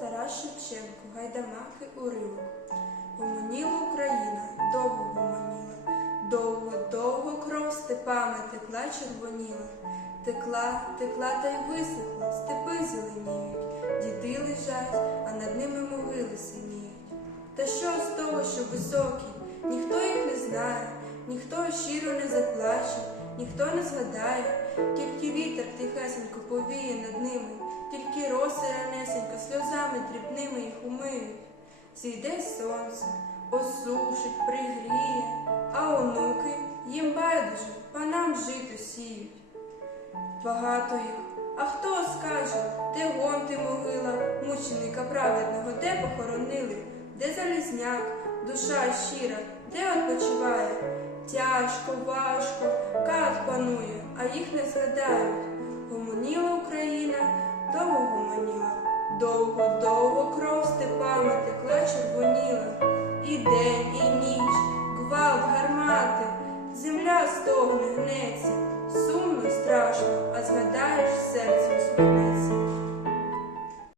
Тарас Шевченко, гайдамаки уривок. Гомоніла Україна, довго гомоніла, довго, довго кров степами текла червоніла. Текла, текла та й висохла, степи зеленіють, діти лежать, а над ними могили синіють. Та що з того, що високі, ніхто їх не знає, ніхто щиро не заплаче, ніхто не згадає, тільки вітер тихесенько повіє над ними, тільки роси сльозами дрібними їх умиють. Зійде сонце, осушить, пригріє, а онуки їм байдуже, панам жито сіють. Багато їх. А хто скаже, де гонти могила, мученика праведного, де похоронили, де залізняк, душа щира, де відпочиває? Тяжко, важко, кат панує, а їх не згадають. Гомоніла Україна, довго, довго кров степами текла червоніла. І день, і ніч, гвалт, гармати, земля стогне, гнеться, сумно, страшно, а згадаєш серце усміхнеться.